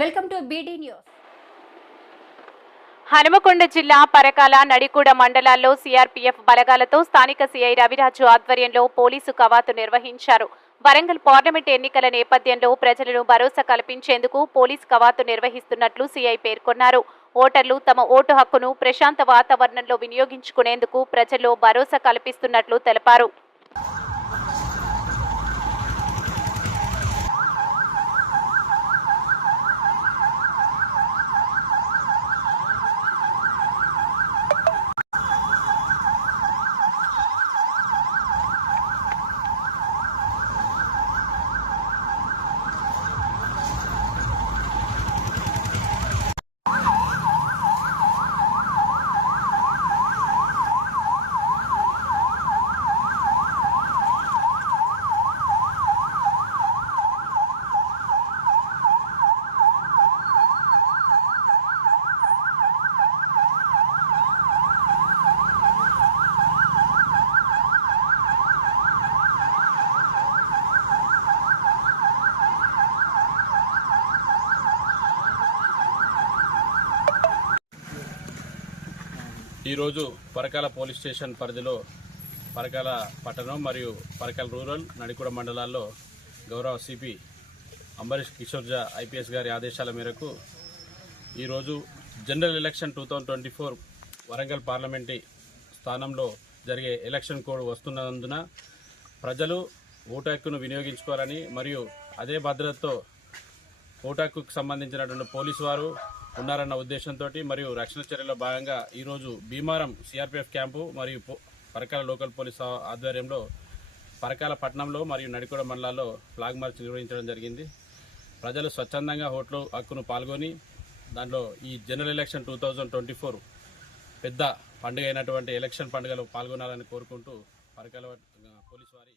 Welcome to BD news Hanumakonda జిల్లా పరకాల నడికూడ మండలాల్లో CRPF బలగాలతో స్థానిక సిఐ రవిరాజు ఆధ్వర్యంలో పోలీసు కవాతు నిర్వహించారు. వరంగల్ పార్లమెంట్ ఎన్నికల నేపథ్యంలో ప్రజలను భరోసా కల్పించేందుకు పోలీస్ కవాతు నిర్వహిస్తున్నట్లు సీఐ పేర్కొన్నారు. ఓటర్లు తమ ఓటు హక్కును ప్రశాంత వాతావరణంలో వినియోగించుకునేందుకు ప్రజల్లో భరోసా కల్పిస్తున్నట్లు తెలిపారు. ఈరోజు పరకాల పోలీస్ స్టేషన్ పరిధిలో పరకాల పట్టణం మరియు పరకాల రూరల్ నడికూడ మండలాల్లో గౌరవ సిపి అంబరీష్ కిషోర్ జా ఐపీఎస్ గారి ఆదేశాల మేరకు ఈరోజు general election two thousand twenty four Warangal parliamentary స్థానంలో జరిగే ఎలక్షన్ కోడ్ వస్తున్నందున ప్రజలు ఓటు హక్కును వినియోగించుకోవాలని మరియు అదే భద్రతతో ఓటు సంబంధించినటువంటి పోలీసు వారు ఉన్నారన్న ఉద్దేశంతో మరియు రక్షణ చర్యలో భాగంగా ఈరోజు భీమారం సిఆర్పిఎఫ్ క్యాంపు మరియు పో- పరకాల లోకల్ పోలీస్ ఆధ్వర్యంలో పరకాల పట్టణంలో మరియు నడికూడ మండలాల్లో ఫ్లాగ్ మార్చ్ నిర్వహించడం జరిగింది. ప్రజలు స్వచ్ఛందంగా ఓట్లు హక్కును పాల్గొని దాంట్లో ఈ general election two thousand twenty four పెద్ద పండుగ అయినటువంటి ఎలక్షన్ పండుగలో పాల్గొనాలని కోరుకుంటూ పరకాల పోలీసు వారి